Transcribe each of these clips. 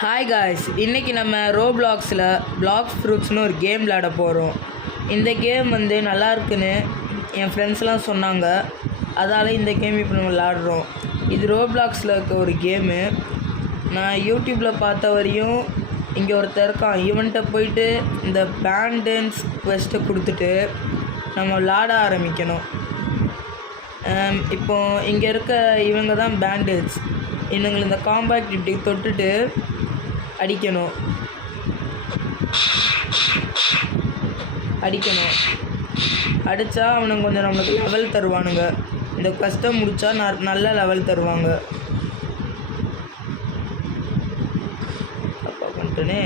Hi guys, இன்றைக்கி நம்ம ரோப்ளாக்ஸில் black ஃப்ரூட்ஸ்னு ஒரு கேம் விளையாட போகிறோம். இந்த கேம் வந்து நல்லா இருக்குன்னு என் ஃப்ரெண்ட்ஸ்லாம் சொன்னாங்க. அதால் இந்த கேம் இப்போ நம்ம விளையாடுறோம். இது ரோப்ளாக்ஸில் இருக்க ஒரு கேமு. நான் யூடியூப்பில் பார்த்த வரையும் இங்கே ஒருத்தர் இருக்கான். இவன்கிட்ட போயிட்டு இந்த பேண்டன்ஸ் குவெஸ்ட்டை கொடுத்துட்டு நம்ம விளையாட ஆரம்பிக்கணும். இப்போது இங்கே இருக்க இவங்க தான் பேண்டேஜ். இவங்களை இந்த காம்பேக்ட் இப்படி தொட்டுட்டு அடிக்கணும். அடித்தா அவனுங்க கொஞ்சம் நம்மளுக்கு லெவல் தருவானுங்க. இந்த கஷ்டம் முடித்தா நல்ல லெவல் தருவாங்க. அப்பா பண்ணிட்டேனே.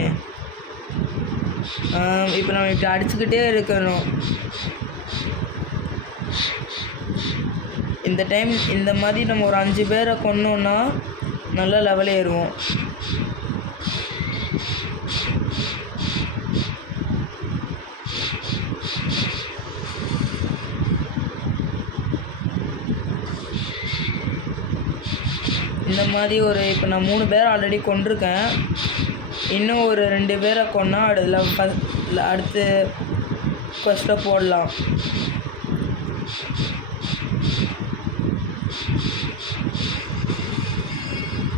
இப்போ நம்ம இப்படி அடிச்சுக்கிட்டே இருக்கணும். இந்த டைம் இந்த மாதிரி நம்ம ஒரு 5 பேரை கொன்னோன்னா நல்ல லெவலே ஏறுவோம். இந்த மாதிரி இப்போ நான் 3 பேரை ஆல்ரெடி கொண்டிருக்கேன். இன்னும் ஒரு 2 பேரை கொன்னா அடுத்து ஃபஸ்ட்டை போடலாம்.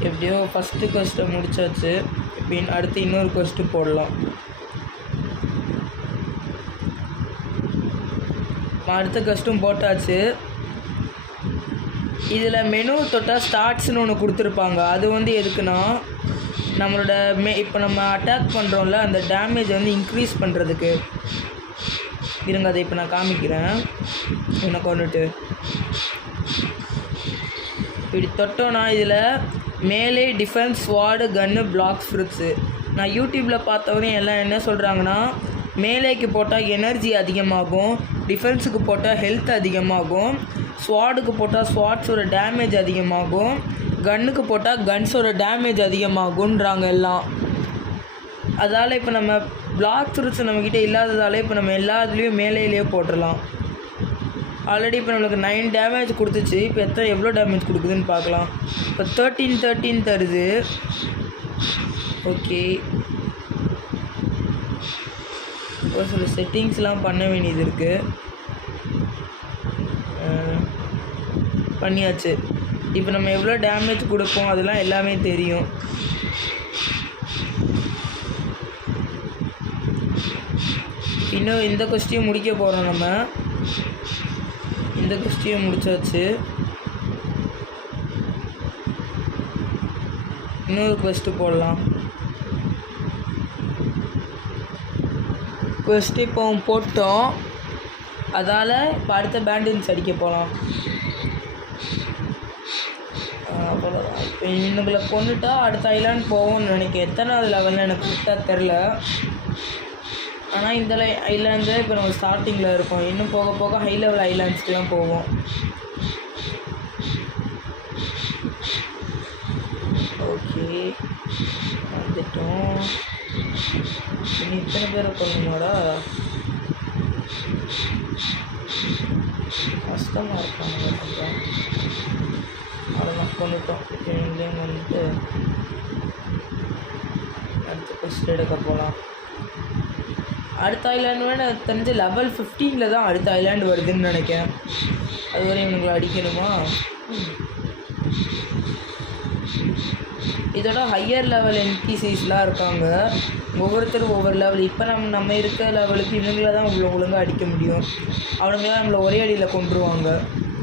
எப்படியோ ஃபஸ்ட்டு கொஸ்ட்டை முடிச்சாச்சு. இப்போ அடுத்து இன்னொரு கொஸ்ட்டு போடலாம். அடுத்த கொஸ்ட்டும் போட்டாச்சு. இதில் மெனு தொட்டால் ஸ்டார்ட்ஸ்னு ஒன்று கொடுத்துருப்பாங்க. அது வந்து எதுக்குன்னா நம்மளோட இப்போ நம்ம அட்டாக் பண்ணுறோம்ல, அந்த டேமேஜ் வந்து இன்க்ரீஸ் பண்ணுறதுக்கு. இருங்க, அதை இப்போ நான் காமிக்கிறேன். எனக்கு வந்துட்டு இப்படி தொட்டோன்னா இதில் மேலே டிஃபென்ஸ், ஸ்வாடு, கன்னு, பிளாக் ஃப்ரூட்ஸு. நான் யூடியூப்பில் பார்த்தவரையும் எல்லாம் என்ன சொல்கிறாங்கன்னா, மேலேக்கு போட்டால் எனர்ஜி அதிகமாகும், டிஃபென்ஸுக்கு போட்டால் ஹெல்த் அதிகமாகும், ஸ்வாடுக்கு போட்டால் ஸ்வாட்ஸோட டேமேஜ் அதிகமாகும், கன்னுக்கு போட்டால் கன்ஸோட டேமேஜ் அதிகமாகுன்றாங்க எல்லாம். அதால் இப்போ நம்ம பிளாக் ஃப்ரூட்ஸ் நம்மக்கிட்ட இல்லாததால் இப்போ நம்ம எல்லாத்துலேயும் மேலேயே போட்டுடலாம். ஆல்ரெடி இப்போ நம்மளுக்கு 9 டேமேஜ் கொடுத்துச்சு. இப்போ எவ்வளோ டேமேஜ் கொடுக்குதுன்னு பார்க்கலாம். இப்போ 13 தருது. ஓகே, ஒரு சில செட்டிங்ஸ்லாம் பண்ண வேண்டியது இருக்குது. பண்ணியாச்சு. இப்போ நம்ம எவ்வளோ டேமேஜ் கொடுப்போம் அதெல்லாம் எல்லாமே தெரியும். இன்னும் இந்த கொஸ்டியும் முடிக்க போகிறோம். நம்ம இந்த கொஸ்டியும் முடிச்சாச்சு. இன்னொரு கொஸ்ட்டு போடலாம். கொஸ்ட்டு இப்போ போட்டோம். அதால் இப்போ அடுத்த பேண்டன்ஸ் அடிக்க போகலாம். அவ்வளோதான். இப்போ இன்னுங்களை கொண்டுட்டா அடுத்த ஐலாண்ட் போவோம்னு நினைக்கிறேன். எத்தனாவது லெவலில் எனக்கு கரெக்டாக தெரில. ஆனால் இந்த ஐலாண்டு இப்போ நம்ம ஸ்டார்டிங்கில் இருக்கோம். இன்னும் போக போக ஹை லெவல் ஐலாண்ட்ஸ்லாம் போவோம். ஓகே, வந்துட்டோம். இன்னும் இத்தனை பேரை கொள்ளணுமாடா, கஷ்டமாக இருக்காங்க. கொஞ்சம் அதெல்லாம் கொண்டுட்டோம். இப்போ இங்கேயும் வந்துட்டு அடுத்த கொஸ்ட் எடுக்க போகலாம். அடுத்த ஐலாண்டு வேணா தெரிஞ்சு லெவல் 15 தான் அடுத்த ஐலாண்டு வருதுன்னு நினைக்கிறேன். அது வரையும் இவங்களை அடிக்கணுமா? இதோட ஹையர் லெவல் NPCஸ்லாம் இருக்காங்க. ஒவ்வொருத்தரும் ஒவ்வொரு லெவல். இப்போ நம்ம இருக்க லெவலுக்கு இவங்கள தான் ஒழுங்காக அடிக்க முடியும். அவனுங்களாம் நம்மளை ஒரே அடியில் கொண்டுருவாங்க.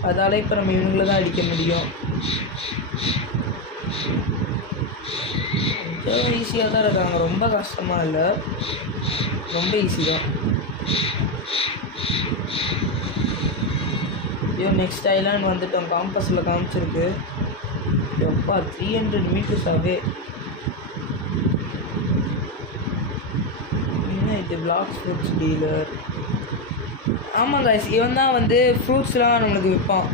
அதால் இப்போ நம்ம இவங்கள தான் அடிக்க முடியும். கொஞ்சம் ஈஸியாக தான் இருக்காங்க, ரொம்ப கஷ்டமாக இல்லை, ரொம்ப ஈஸி தான். ஐயோ, நெக்ஸ்ட் ஐலாண்ட் வந்துட்டோம். காம்பஸில் காமிச்சிருக்கு. எப்பா 300 மீட்டர்ஸ் ஆகவே. என்ன இது? Black fruits dealer. ஆமாம் காய்ஸ், இவன் தான் வந்து ஃப்ரூட்ஸ்லாம் நம்மளுக்கு விற்பான்.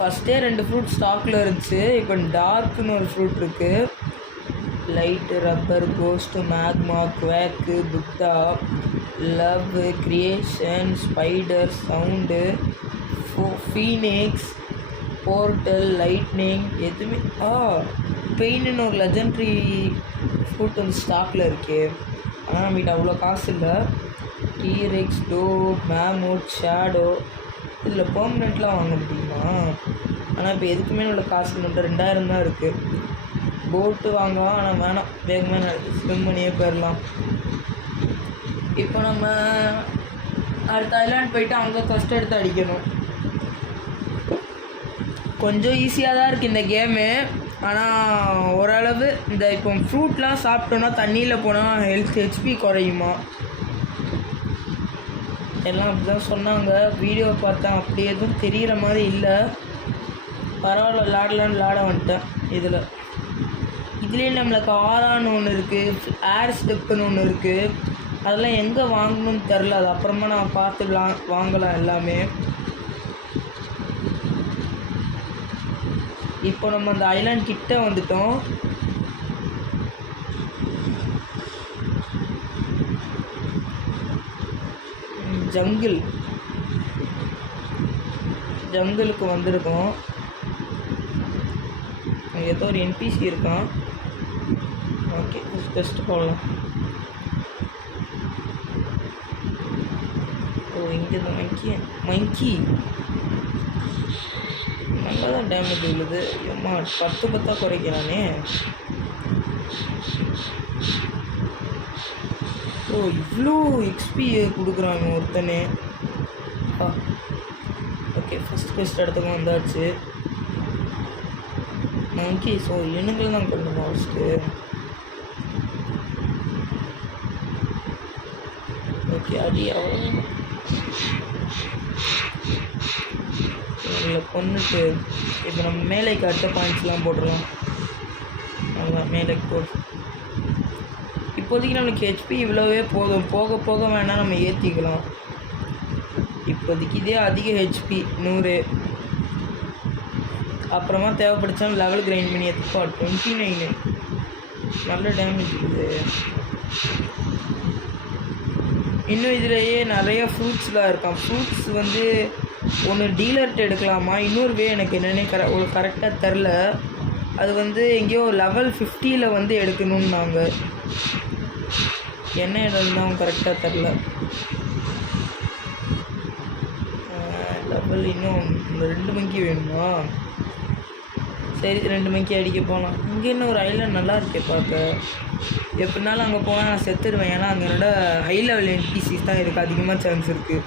ஃபஸ்ட்டே 2 ஃப்ரூட் ஸ்டாக்கில் இருந்துச்சு. இப்போ டார்க்குன்னு ஒரு ஃப்ரூட் இருக்குது. Light, rubber, ghost, magma, quake, Buddha, love, creation, spider, sound, phoenix, portal, lightning எதுவுமே பெயின்னு ஒரு லெஜெண்ட்ரி ஃப்ரூட் வந்து ஸ்டாக்கில் இருக்குது. ஆனால் நம்மகிட்ட அவ்வளோ காசு இல்லை. டீரெக்ஸ், டோட், மேமூட், ஷேடோ இதில் பெர்மனெண்ட்லாம் வாங்க முடியுமா? ஆனால் இப்போ எதுக்குமே உள்ள காசு இல்லை. 2000 தான் இருக்குது. போட்டு வாங்கலாம், ஆனால் வேணாம், வேகமாக ஸ்விம் பண்ணியே போயிடலாம். இப்போ நம்ம அடுத்த ஐலாண்ட் போயிட்டு அங்கே ஃபஸ்ட் எடுத்து அடிக்கணும். கொஞ்சம் ஈஸியாக தான் இருக்குது இந்த கேமு. ஆனால் ஓரளவு இந்த இப்போ ஃப்ரூட்லாம் சாப்பிட்டோன்னா தண்ணியில் போனால் ஹெச்பி குறையுமா எல்லாம் அப்படி தான் சொன்னாங்க. வீடியோ பார்த்தேன், அப்படி எதுவும் தெரிகிற மாதிரி இல்லை. பரவாயில்ல, விளாட வந்துட்டேன். இதுலேயே நம்மளுக்கு ஆரான்னு ஒன்று இருக்குது, ஏர் ஸ்டெப்புன்னு ஒன்று இருக்குது. அதெல்லாம் எங்கே வாங்கணும்னு தெரில. அது அப்புறமா நான் பார்த்து வாங்கலாம் எல்லாமே. இப்போ நம்ம அந்த ஐலாண்ட் கிட்ட வந்துட்டோம். ஜங்கிளுக்கு வந்திருக்கோம். ஏதோ ஒரு என்பிசி இருக்கான். ஓகே, ஜஸ்ட் போகலாம். இங்கே தான் மங்கி நல்லா தான் டேமேஜ் உள்ளது. அம்மா 10 குறைக்கிறானே. இவ்வளோ எக்ஸ்பி கொடுக்குறாங்க ஒருத்தனே. ஓகே, ஃபஸ்ட் இடத்துக்கு வந்தாச்சு. மங்கி இவனுங்களை தான் கொள்ளணும் ஃபஸ்ட்டு. ஓகே, அடி அவ்வளோ இதில் கொண்டுட்டு இப்போ நம்ம மேலைக்கு அடுத்த பாயிண்ட்ஸ்லாம் போட்டுடலாம். அவ்வளோதான், மேலைக்கு போட்டு இப்போதைக்கு நம்மளுக்கு ஹெச்பி இவ்வளோவே போதும். போக போக வேணால் நம்ம ஏற்றிக்கலாம். இப்போதைக்கு இதே அதிக ஹெச்பி 100. அப்புறமா தேவைப்படுச்சா லெவல் கிரைண்ட் பண்ணி எடுத்துப்பா. 29 நல்ல டேமேஜ் இருக்குது. இன்னும் இதிலேயே நிறைய ஃப்ரூட்ஸ்லாம் இருக்கான். ஃப்ரூட்ஸ் வந்து ஒன்று டீலர்கிட்ட எடுக்கலாமா, இன்னொரு வே எனக்கு என்னென்னே கரெக்டாக தெரில. அது வந்து எங்கேயோ லெவல் 50 வந்து எடுக்கணும்னாங்க. என்ன இடம்தான் கரெக்டாக தெரில. லெவல் இன்னும் 2 மங்கி வேணுமா? சரி, 2 மங்கி அடிக்க போகலாம். இங்கே இன்னும் ஒரு ஐலாண்ட் நல்லா இருக்கே பார்க்க. எப்படினாலும் அங்கே போனால் நான் செத்துடுவேன். ஏன்னா அங்கே என்னோட ஹை லெவல் என்பிசிஸ் தான் இருக்குது, அதிகமாக சான்ஸ் இருக்குது.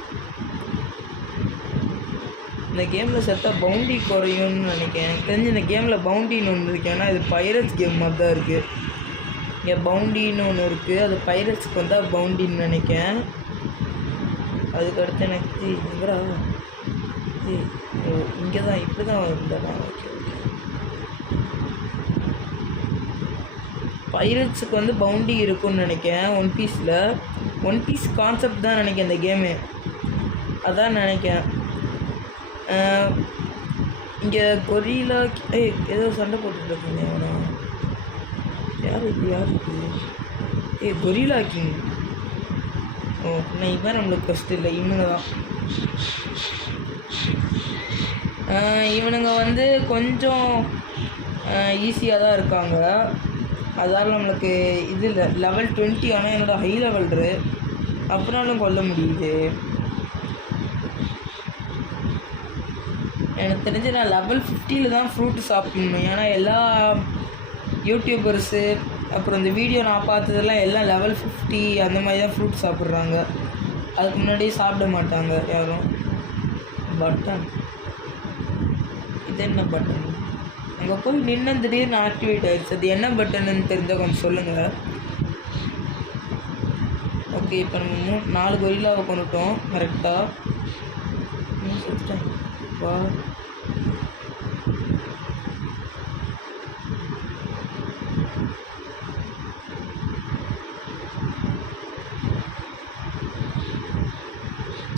இந்த கேமில் செத்தாக பவுண்டி குறையும்னு நினைக்கிறேன். எனக்கு தெரிஞ்சு இந்த கேமில் பவுண்டின்னு ஒன்று இருக்குது. ஏன்னா இது பைரட்ஸ் கேம் மாதிரி தான் இருக்குது. இங்கே பவுண்டின்னு ஒன்று இருக்குது, அது பைரட்ஸ்க்கு வந்தால் பவுண்டின்னு நினைக்கிறேன். அதுக்கடுத்து எனக்கு எங்கடா இங்கே தான் இப்படி தான் இருந்தேன். ஓகே, பைரட்ஸுக்கு வந்து பவுண்டி இருக்குன்னு நினைக்கிறேன். ஒன் பீஸ் கான்செப்ட் தான் நினைக்கிறேன் இந்த கேமு. அதான் நினைக்கிறேன். இங்கே கொரிலா ஏதோ சண்டை போட்டுட்ருக்கீங்க. அவனா யார் இது? Gorilla king. இவன் நம்மளுக்கு ஃபஸ்ட்டு இல்லை, இவனுங்க தான். இவனுங்க வந்து கொஞ்சம் ஈஸியாக தான் இருக்காங்க. அதால் நம்மளுக்கு இது இல்லை லெவல் 20. ஆனால் என்னோடய ஹை லெவல்ரு அப்படின்னாலும் கொல்ல முடியுது. எனக்கு தெரிஞ்சு நான் லெவல் 50 தான் ஃப்ரூட்டு சாப்பிடணும். ஏன்னா எல்லா யூடியூபர்ஸு அப்புறம் இந்த வீடியோ நான் பார்த்ததெல்லாம் எல்லாம் லெவல் 50 அந்த மாதிரி தான் ஃப்ரூட் சாப்பிட்றாங்க. அதுக்கு முன்னாடியே சாப்பிட மாட்டாங்க யாரும். பட்டன் இது என்ன பட்டன்? அங்கே போய் நின்று திடீர்னு ஆக்டிவேட் ஆகிடுச்சு. அது என்ன பட்டன்னு தெரிஞ்சால் கொஞ்சம் சொல்லுங்கள். ஓகே, இப்போ நம்ம 4 கொரில்லாவை கொண்டுட்டோம் கரெக்டாக. வா,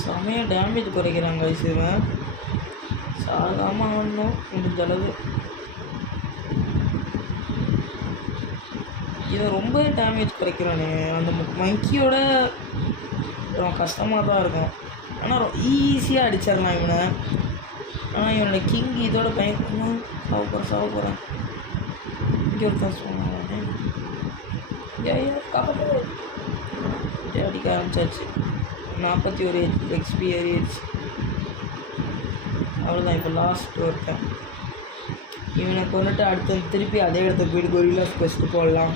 செமையாக டேமேஜ் குறைக்கிறாங்க. இவன் சாகாமல் ஆடணும் முடிஞ்ச அளவு. இவன் ரொம்ப டேமேஜ் குறைக்கிறானே. அந்த மங்கியோட ரொம்ப கஷ்டமாக தான் இருக்கும். ஆனால் ஈஸியாக அடிச்சிடலாம் இவனை. ஆனால் இவனோட கிங் இதோட பயங்கரமாக சாவ போகிறேன் இங்கே ஒரு காசு போனேன் அடிக்க ஆரம்பிச்சாச்சு 41 எக்ஸ்பி ஏறிடுச்சு அவ்வளோதான். இப்போ லாஸ்ட் ஒருத்தன் இவனை கொண்டுட்டு அடுத்து திருப்பி அதே இடத்துக்கு போய்ட்டு கொரில்லா quest போடலாம்.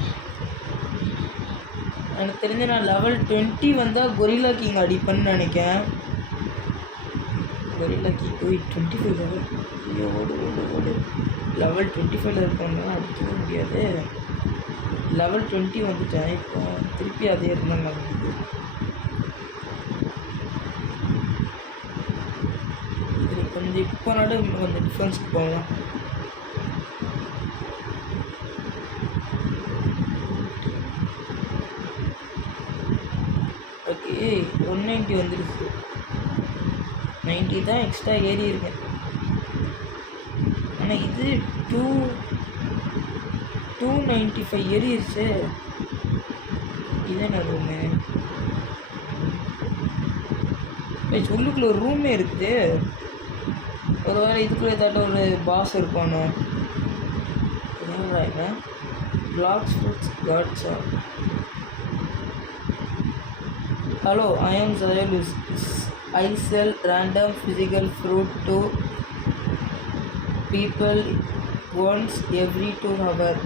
எனக்கு தெரிஞ்ச நான் லெவல் 20 வந்தால் கொரில்லா கிங் அடிப்பேன்னு நினைக்கிறேன். கொரில்லா கிங் 25 லெவல் ஓடு லெவல் 25 இருக்கவங்களாம் அடிக்கவே முடியாது. லெவல் 20 வந்துட்டேன். இப்போ திருப்பி அதே இருந்தால் நடக்குது. இதில் கொஞ்சம் இப்போ நாடு கொஞ்சம் டிஃப்ரென்ஸ்க்கு போகலாம். ஓகே 190 வந்துடுச்சு. 90 தான் எக்ஸ்ட்ரா ஏறி இருக்கேன். ஆனால் இது 295 ஏறிடுச்சு. இதுதானே ரூமு? உள்ளுக்குள்ள ஒரு ரூமே இருக்குது. ஒரு வேளை இதுக்குள்ளே ஏதாட்டும் ஒரு பாஸ் இருப்பானோ? என்ன பிளாக்ஸ் ஃப்ரூட்ஸ் காட்ஸா? Hello, I am Zayolus. I sell random physical fruit to people once every 2 hours.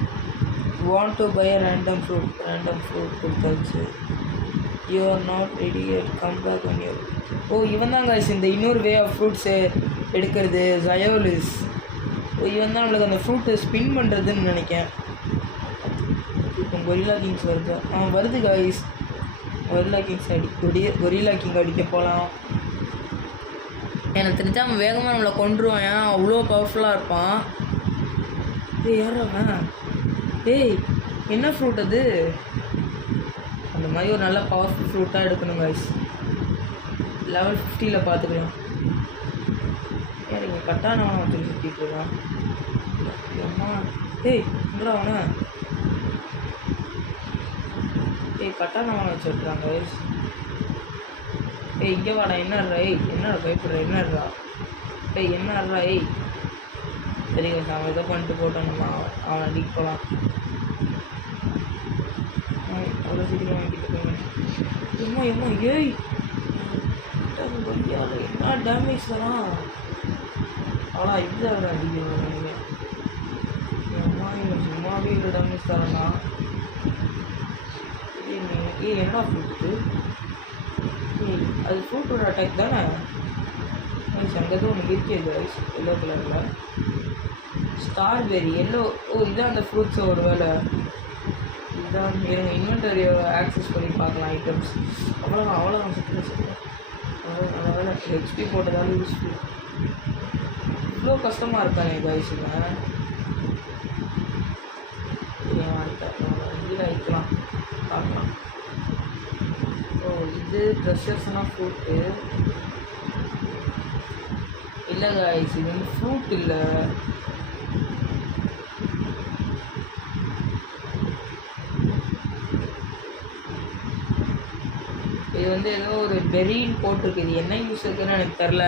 Want to buy a random fruit கொடுத்தாச்சு. You are not ready yet. Come back on your... இவன் தான் guys இந்த இன்னொரு way of fruits எடுக்கிறது. ஜயோலிஸ். இவன் தான் நம்மளுக்கு அந்த ஃப்ரூட்டு ஸ்பின் பண்ணுறதுன்னு நினைக்கிறேன். இப்போ கொரில்லா கிங்ஸ் வருது. வருது guys. கொரில்லா கிங் அடிக்க போகலாம். எனக்கு தெரிஞ்சா அவன் வேகமாக நம்மளை கொண்டுருவான். ஏன்னா அவ்வளோ பவர்ஃபுல்லாக இருப்பான். யாரவன்? என்ன ஃப்ரூட் அது? அந்த மாதிரி ஒரு நல்ல பவர்ஃபுல் ஃப்ரூட்டாக எடுக்கணும் guys. லெவல் 50 பார்த்துக்கலாம். நீங்கள் கட்டான வச்சு சுற்றிட்டு இருக்கான். அம்மா இங்கடா அவனை கட்டான வச்சுருக்காங்க. இங்கே வாடா. என்னடா என்னடா பயப்படுற? என்னடா என்னடா சரிங்க சார், அவன் இதை பண்ணிட்டு போட்டோம். நம்ம அவனை அடிக்க போகலாம். அவ்வளோ சீக்கிரம் வாங்கிட்டு போங்க. எம்மா என்ன டேமேஜ் தரான். அவ்வளோ இதுதான் அவரை அடிக்க. அம்மா இவன் சும்மாவே இல்லை டேமேஜ் தரானா? என்னடா ஃப்ரூட்டு? அது ஃப்ரூட்டோட அட்டாக் தானே? அங்கதான் ஒன்று இருக்குது எல்லோ கலரில். Strawberry yellow. இதான் அந்த ஃப்ரூட்ஸை ஒரு வேலை இதான். எனக்கு இன்வென்டரியை ஆக்சஸ் பண்ணி பார்க்கலாம் ஐட்டம்ஸ். அவ்வளோதான் சுற்றுல நல்ல வேலை ஹெச்பி போட்டதாலும் யூஸ்ஃபுல். இவ்வளோ கஷ்டமாக இருக்கானே காய்ஸுங்க. இதில் வைக்கலாம் பார்க்கலாம். இது ட்ரெஷர்ஸ்னால் ஃப்ரூட்டு இல்லை காய்ஸ். இது வந்து ஃப்ரூட் இல்லை. இது வந்து ஏதோ ஒரு பெரின்னு போட்டிருக்கு. இது என்ன யூஸ் இருக்குன்னு எனக்கு தெரில.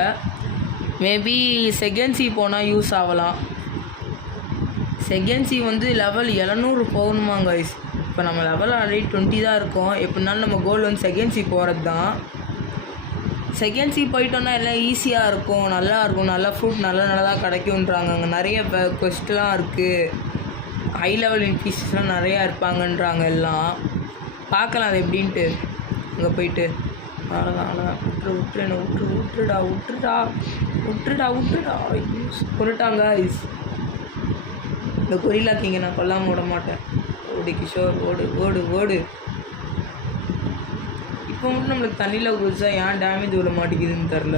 மேபி செகண்ட் சி போனால் யூஸ் ஆகலாம். செகண்ட் சி வந்து லெவல் 700 போகணுமா காய்ஸ். இப்போ நம்ம லெவல் ஆல்ரெடி 20 தான் இருக்கோம். எப்படினாலும் நம்ம கோல் வந்து செகண்ட் சி போகிறது தான். செகண்ட் சி போயிட்டோன்னா எல்லாம் ஈஸியாக இருக்கும், நல்லாயிருக்கும். நல்லா ஃப்ரூட் நல்லதாக கிடைக்குன்றாங்க. அங்கே நிறைய கொஸ்ட்லாம் இருக்குது. ஹை லெவல் இன்ஃபீஸஸ்லாம் நிறையா இருப்பாங்கன்றாங்க. எல்லாம் பார்க்கலாம் அது எப்படின்ட்டு அங்கே போயிட்டு. அவ்வளோதான் விட்டுருடா கொண்டுட்டாங்க. இந்த கொரில்லா கிங்கை நான் கொல்லாமல் விட மாட்டேன். கிஷோர் ஓடு. இப்போ மட்டும் நம்மளுக்கு தண்ணியில் குதிச்சா ஏன் டேமேஜ் விட மாட்டேங்குதுன்னு தெரில.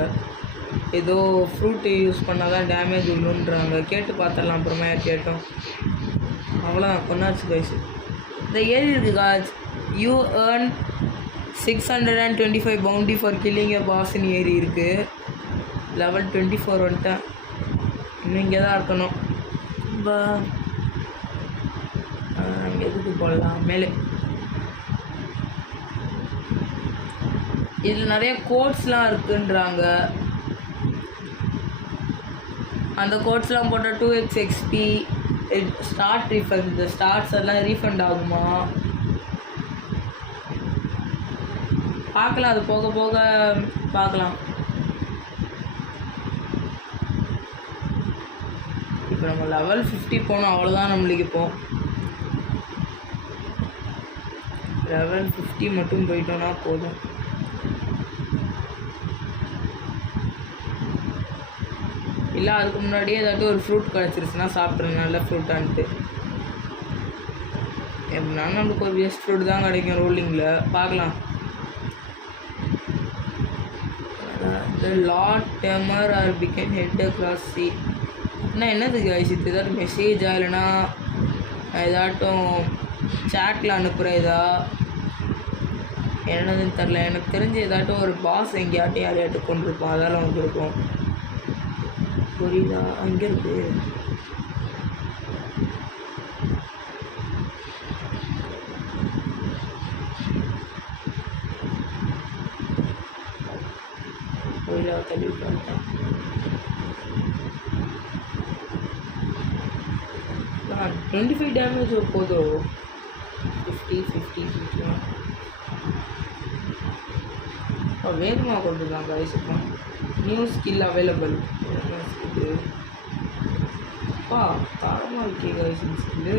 ஏதோ ஃப்ரூட்டு யூஸ் பண்ணால் தான் டேமேஜ் விழுன்றாங்க. கேட்டு பார்த்துடலாம் அப்புறமா கேட்டோம். அவ்வளோதான் கொண்டாச்சு கைஸ். இந்த ஏரி இருக்குது guys. You earn 625 bounty for killing a பாஸ்ன்னு ஏரி இருக்குது. லெவல் 24 வந்துட்டேன். இன்னும் இங்கே தான் இருக்கணும். எதுக்கு போடலாம் மேலே. இதில் நிறைய கோட்ஸ்லாம் இருக்குன்றாங்க. அந்த கோட்ஸ்லாம் போட்டால் 2x XP ஸ்டார்ட் ரீஃபண்ட், இந்த ஸ்டார்ட்ஸ் எல்லாம் ரீஃபண்ட் ஆகுமா பார்க்கலாம், அது போக போக பார்க்கலாம். இப்போ நம்ம level 50 போனோம், அவ்வளோதான் நம்மளுக்கு. இப்போ level 50 மட்டும் போயிட்டோன்னா போதும். இல்லை அதுக்கு முன்னாடியே ஏதாச்சும் ஒரு ஃப்ரூட் கிடச்சிருச்சுன்னா சாப்பிட்றேன், நல்ல ஃப்ரூட்டான்ட்டு. எப்படினாலும் நம்மளுக்கு ஒரு வேஸ்ட் ஃப்ரூட் தான் கிடைக்கும் ரோலிங்கில். பார்க்கலாம். The Lord Tamer or became head across sea. அப்படின்னா என்னது கைஸ்? இது ஏதாவது மெசேஜா இல்லைன்னா ஏதாட்டும் சேட்டில் அனுப்புகிற என்னதுன்னு தெரில. எனக்கு தெரிஞ்சு ஏதாட்டும் ஒரு பாஸ் எங்கேயாட்டும் யாரையாட்டும் கொண்டிருப்போம், அதெல்லாம் வந்து இருக்கும். புரியுதா? அங்கே இருக்கு. புரியுதா? தள்ளி விட்டான். 25 டேமேஜ் போதும். 50 வேகமாக கொண்டுருக்காங்க கைஸுக்கும். New skill available. அப்பா தரமாக இருக்கே கைஸ் ஸ்கில்லு.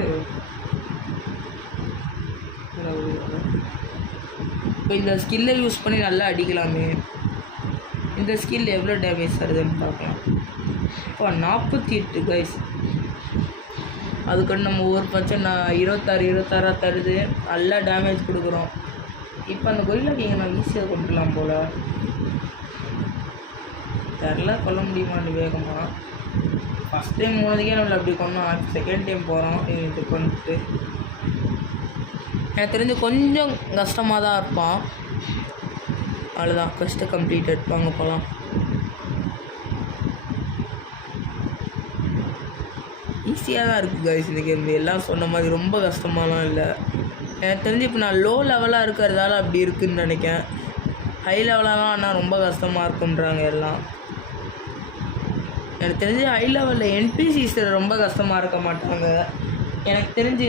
இப்போ இந்த ஸ்கில்லை யூஸ் பண்ணி நல்லா அடிக்கலாமே. இந்த ஸ்கில் எவ்வளோ டேமேஜ் தருதுன்னு பார்க்கலாம். இப்போ 48 கைஸ். அதுக்கு நம்ம ஒவ்வொரு பட்சம் 26 தருது, நல்லா டேமேஜ் கொடுக்குறோம். இப்போ அந்த கொரில்லா கிங்கை நான் ஈஸியாக கொண்டுடலாம் போல். தெரில கொல்ல முடியுமான்னு வேகமாக. ஃபஸ்ட் டைம் போனதுக்கே நம்மளை அப்படி கொண்டோம். செகண்ட் டைம் போகிறோம் இது கொண்டுட்டு. எனக்கு தெரிஞ்சு கொஞ்சம் கஷ்டமாக தான் இருப்பான். அவ்வளோதான், ஃபஸ்ட்டு கம்ப்ளீட்டட். வாங்க போகலாம். ஈஸியாக தான் இருக்குது கைஸ் இந்த கேம். எல்லாம் சொன்ன மாதிரி ரொம்ப கஷ்டமாலாம் இல்லை. எனக்கு தெரிஞ்சு இப்போ நான் லோ லெவலாக இருக்கிறதால அப்படி இருக்குதுன்னு நினைக்கிறேன். ஹை லெவலெலாம் ஆனால் ரொம்ப கஷ்டமாக இருக்குன்றாங்க எல்லாம். எனக்கு தெரிஞ்சு ஹை லெவலில் NPCs ரொம்ப கஷ்டமாக இருக்க மாட்டாங்க. எனக்கு தெரிஞ்சு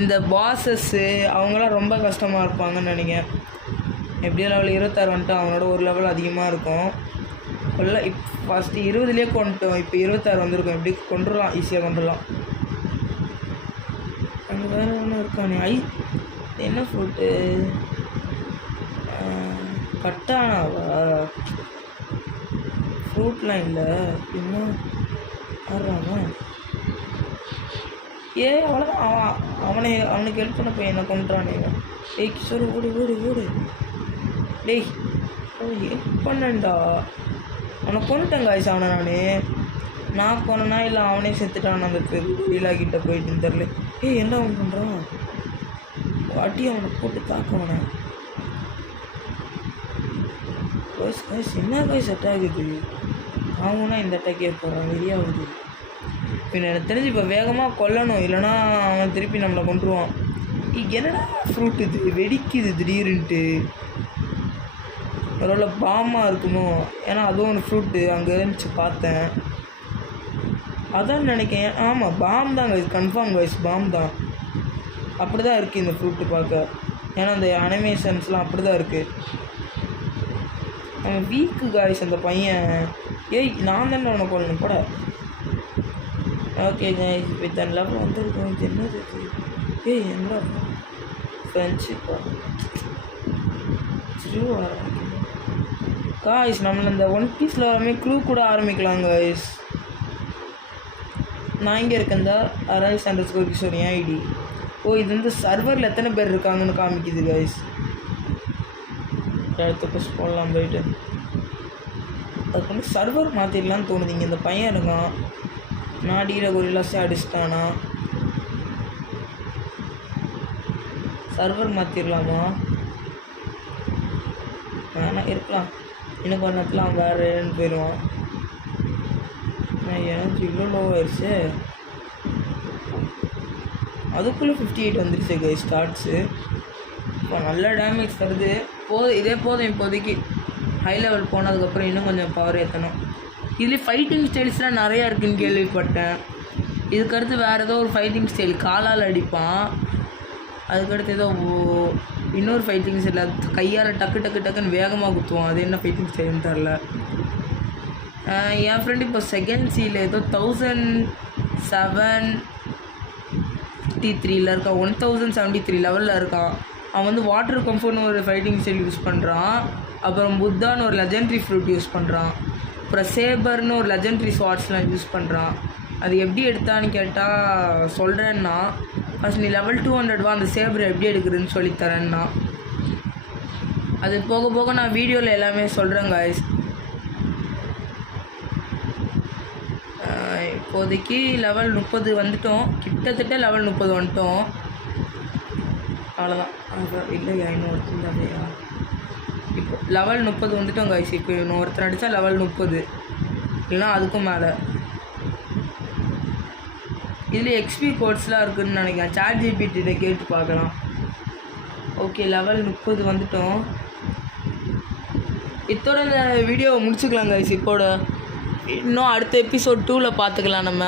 இந்த பாஸஸ்ஸு அவங்களாம் ரொம்ப கஷ்டமாக இருப்பாங்கன்னு நினைக்கிறேன். எப்படியோ லெவல் 26 வந்துட்டு அவனோட ஒரு லெவல் அதிகமாக இருக்கும். ஃபஸ்ட்டு 20லேயே கொண்டுட்டோம், இப்போ 26 வந்திருக்கோம். எப்படி கொண்டுடலாம், ஈஸியாக கொண்டுடலாம். அங்கே வேறு ஒன்றும் இருக்கானே. என்ன ஃப்ரூட்டு? கட்டானாவா? ஃப்ரூட்லாம் இல்லை. இன்னும் ஆடுறாங்க. அவ்வளோதான். அவனுக்கு ஹெல்ப் பண்ண போய் என்ன கொண்டுறானே. டேய் கிஷோர் ஓடு. டேய் ஹெல்ப் பண்ணேன்டா. அவனை கொண்டுட்டேன் காய்ஸ். அவனை நான் போனேன்னா இல்லை அவனே செத்துட்டான். அந்த வீலாகிட்ட போயிட்டு தெரில. என்ன அவன் பண்ணுறான்? வாட்டி அவனை போட்டு தாக்கவனை. காய்ஸ் என்ன காய்ஸ் செட் ஆகுது? அவனா இந்த அட்டாக்கே போகிறான், வெளியாகுது. இப்போ எனக்கு தெரிஞ்சு இப்போ வேகமாக கொல்லணும், இல்லைனா அவன் திருப்பி நம்மளை கொண்டுருவான். என்னடா ஃப்ரூட் இது வெடிக்குது திடீர்னுட்டு? ஒருவேளை பாமாக இருக்குமோ? ஏன்னா அதுவும் ஒன்று ஃப்ரூட்டு அங்கே இருந்துச்சு பார்த்தேன், அதான் நினைக்கிறேன். ஆமாம் பாம் தான் கைஸ், கன்ஃபார்ம் கைஸ் பாம் தான். அப்படி தான் இருக்குது இந்த ஃப்ரூட்டு பார்க்க. ஏன்னா அந்த அனிமேஷன்ஸ்லாம் அப்படி தான் இருக்குது. அவன் வீக்கு காய்ஸ் அந்த பையன். நான் தானே அவனை கொள்ளணும் போட. Okay guys with and love வந்துருக்கோம். இது என்னது? என்ன ஃப்ரெண்ட்ஷிப்பா? காய்ஸ் நம்மளை இந்த ஒன் பீஸில் எல்லாமே க்ரூ கூட ஆரம்பிக்கலாம் காய்ஸ். நான் இங்கே இருக்கேன் தான் RIS_Kishore ஐடி. இது வந்து சர்வரில் எத்தனை பேர் இருக்காங்கன்னு காமிக்குது காய்ஸ். அடுத்த புஷ் போடலாம் போயிட்டு. அதுக்கு வந்து சர்வர் மாற்றிடலான்னு தோணுதிங்க. இந்த பையன் இருக்கான், நாடியில் கொரில்லாஸே அடிச்சிட்டானா. சர்வர் மாற்றிடலாமா? வேணா இருக்கலாம். இன்னும் கொஞ்ச நேரத்தில் அவன் வேறுன்னு போயிடுவான். எனக்கு இவ்வளோ லோ ஆயிடுச்சு. அதுக்குள்ளே 58 வந்துருச்சு கை ஸ்டார்ட்ஸு. இப்போ நல்ல டேமேஜ் தருது. இதே போதும் இப்போதைக்கு. ஹை லெவல் போனதுக்கப்புறம் இன்னும் கொஞ்சம் பவர் ஏற்றணும். இதுலேயே ஃபைட்டிங் ஸ்டைல்ஸ்லாம் நிறையா இருக்குதுன்னு கேள்விப்பட்டேன். இதுக்கடுத்து வேறு ஏதோ ஒரு ஃபைட்டிங் ஸ்டைல் காலால் அடிப்பான். அதுக்கடுத்து ஏதோ இன்னொரு ஃபைட்டிங் ஸ்டைல் அது கையால் டக்குன்னு வேகமாக குத்துவான். அது என்ன ஃபைட்டிங் ஸ்டைல்னு தெரில. என் ஃப்ரெண்டு இப்போ செகண்ட் சீல ஏதோ 1073 இருக்கான். 1073 லெவலில் இருக்கான். அவன் வந்து வாட்டர் கம்ஃபர்ட்னு ஒரு ஃபைட்டிங் ஸ்டைல் யூஸ் பண்ணுறான். அப்புறம் புத்தான்னு ஒரு லெஜெண்ட்ரி ஃப்ரூட் யூஸ் பண்ணுறான். அப்புறம் சேபர்னு ஒரு லெஜெண்ட்ரி ஸ்வாட்ஸ்லாம் யூஸ் பண்ணுறான். அது எப்படி எடுத்தான்னு கேட்டால் சொல்கிறேன்னா, ஃபஸ்ட் நீ லெவல் 200 அந்த சேபரை எப்படி எடுக்கிறதுன்னு சொல்லித்தரேன்னா, அது போக போக நான் வீடியோவில் எல்லாமே சொல்கிறேன் guys. இப்போதைக்கு லெவல் 30 வந்துட்டோம். கிட்டத்தட்ட லெவல் 30 வந்துட்டோம். அவ்வளோதான். இல்லையா இன்னும் ஒருத்தர் இப்போ லெவல் 30 வந்துட்டோம் guys. இப்போ இன்னும் ஒருத்தர் அடித்தா லெவல் 30 இல்லைனா அதுக்கும் மேலே. இதில் எக்ஸ்பி கோட்ஸ்லாம் இருக்குதுன்னு நினைக்கிறேன். ChatGPT கேட்டு பார்க்கலாம். ஓகே, லெவல் 30 வந்துட்டோம். இதோட இந்த வீடியோவை முடிச்சுக்கலாம் guys. இப்போட இன்னும் அடுத்த எபிசோட் 2ல் பார்த்துக்கலாம் நம்ம.